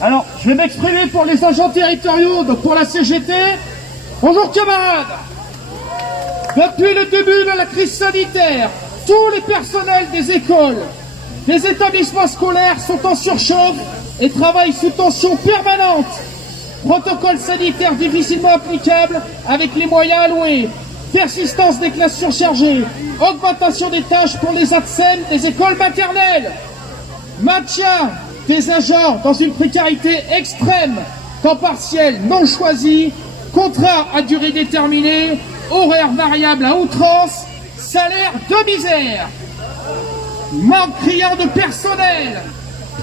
Alors, je vais m'exprimer pour les agents territoriaux, donc pour la CGT. Bonjour camarades. Depuis le début de la crise sanitaire, tous les personnels des écoles, des établissements scolaires sont en surchauffe et travaillent sous tension permanente. Protocole sanitaire difficilement applicable avec les moyens alloués, persistance des classes surchargées, augmentation des tâches pour les ATSEM des écoles maternelles, maintien des agents dans une précarité extrême, temps partiel non choisi, contrat à durée déterminée, horaire variable à outrance, salaire de misère, manque criant de personnel,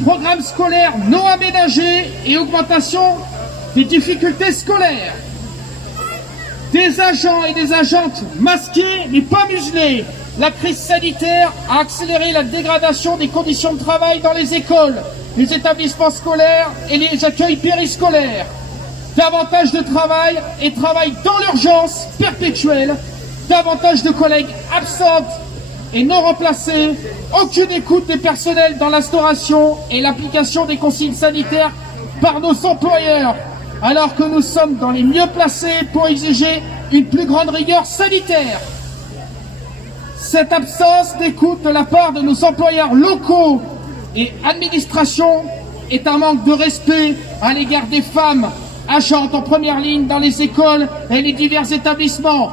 programme scolaire non aménagé et augmentation des difficultés scolaires. Des agents et des agentes masqués mais pas muselés. La crise sanitaire a accéléré la dégradation des conditions de travail dans les écoles, les établissements scolaires et les accueils périscolaires. Davantage de travail et travail dans l'urgence perpétuelle, davantage de collègues absentes et non remplacés, aucune écoute des personnels dans l'instauration et l'application des consignes sanitaires par nos employeurs, alors que nous sommes dans les mieux placés pour exiger une plus grande rigueur sanitaire. Cette absence d'écoute de la part de nos employeurs locaux et administrations est un manque de respect à l'égard des femmes agentes en première ligne dans les écoles et les divers établissements.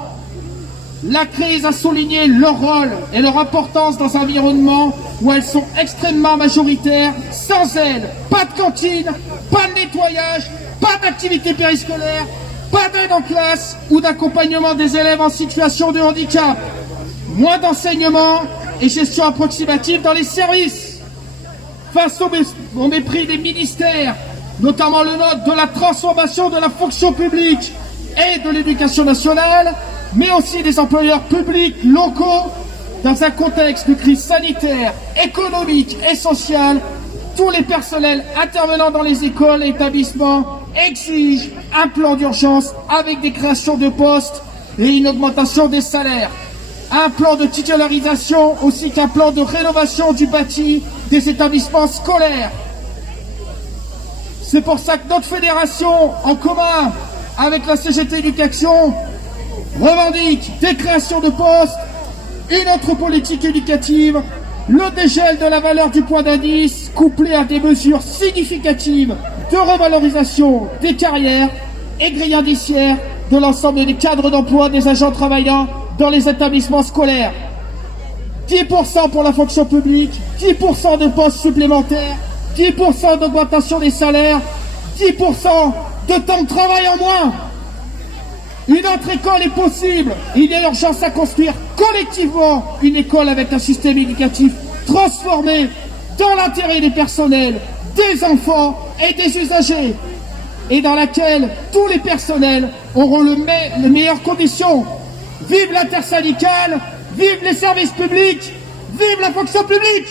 La crise a souligné leur rôle et leur importance dans un environnement où elles sont extrêmement majoritaires. Sans elles, pas de cantine, pas de nettoyage, pas d'activité périscolaire, pas d'aide en classe ou d'accompagnement des élèves en situation de handicap. Moins d'enseignement et gestion approximative dans les services. Face au mépris des ministères, notamment le nôtre de la transformation de la fonction publique et de l'éducation nationale, mais aussi des employeurs publics locaux, dans un contexte de crise sanitaire, économique et sociale, tous les personnels intervenant dans les écoles et établissements exigent un plan d'urgence avec des créations de postes et une augmentation des salaires. Un plan de titularisation ainsi qu'un plan de rénovation du bâti des établissements scolaires. C'est pour ça que notre fédération, en commun avec la CGT Éducation, revendique des créations de postes, une autre politique éducative, le dégel de la valeur du point d'indice, couplé à des mesures significatives de revalorisation des carrières et grille indiciaire de l'ensemble des cadres d'emploi des agents travaillant dans les établissements scolaires. 10% pour la fonction publique, 10% de postes supplémentaires, 10% d'augmentation des salaires, 10% de temps de travail en moins. Une autre école est possible. Il y a urgence à construire collectivement une école avec un système éducatif transformé dans l'intérêt des personnels, des enfants et des usagers, et dans laquelle tous les personnels auront les meilleures conditions. Vive l'intersyndicale, vive les services publics, vive la fonction publique!